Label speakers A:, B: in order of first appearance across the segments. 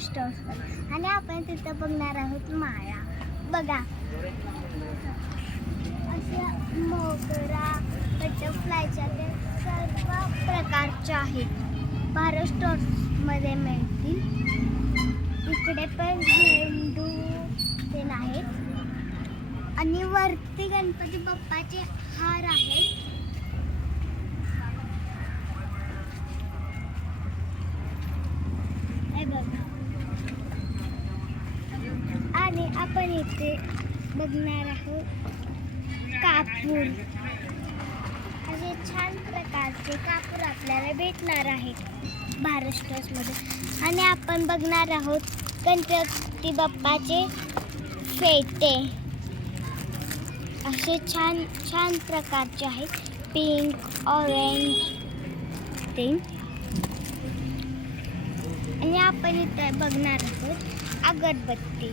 A: स्टोर्सवर आणि आपण तिथं बघणार आहोत माळा बघा. अशा मोगरा बटरफ्लायच्या ते सर्व प्रकारच्या आहेत. भारत स्टोर्समध्ये मिळतील. इकडे पण झेंडू ते आहेत आणि वरती गणपती बाप्पाचे हार आहेत. हे बघा आणि आपण इथे बघणार आहोत कापूर. असे छान प्रकारचे कापूर आपल्याला भेटणार आहेत भारत आणि आपण बघणार आहोत गणपती बाप्पाचे फेटे. असे छान छान प्रकारचे आहेत. पिंक ऑरेंज ते आणि आपण इथे बघणार आहोत अगरबत्ती.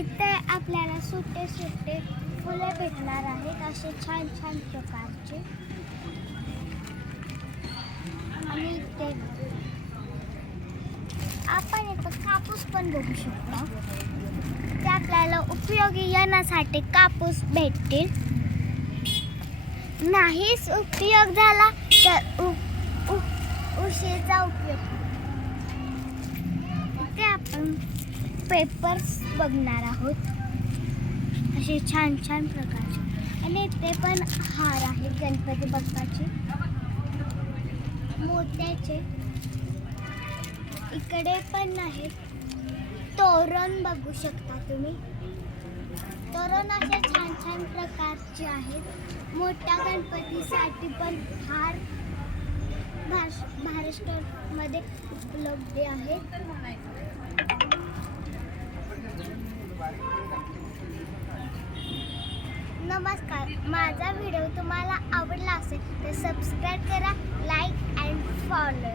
A: इथे आपल्याला सुट्टे सुट्टे फुले भेटणार आहेत असे छान छान प्रकारचे. आणि इथे आपण इथं कापूस पण बघू शकतो. ते आपल्याला उपयोगी येण्यासाठी कापूस भेटतील. नाहीच उपयोग झाला तर उ- उ- उशीचा उपयोग. ते आपण पेपर्स बघणार आहोत. असे छान छान प्रकारचे. आणि ते पण हार आहेत गणपती बाप्पाचे. मोत्याचे. इकडे पण आहेत. तोरण बघू शकता तुम्ही. तोरण असे छान छान प्रकारचे आहेत. मोठ्या गणपतीसाठी पण हार महाराष्ट्रामध्ये उपलब्ध आहेत. नमस्कार. माझा व्हिडिओ तुम्हाला आवडला असेल तर सबस्क्राईब करा लाईक अँड फॉलो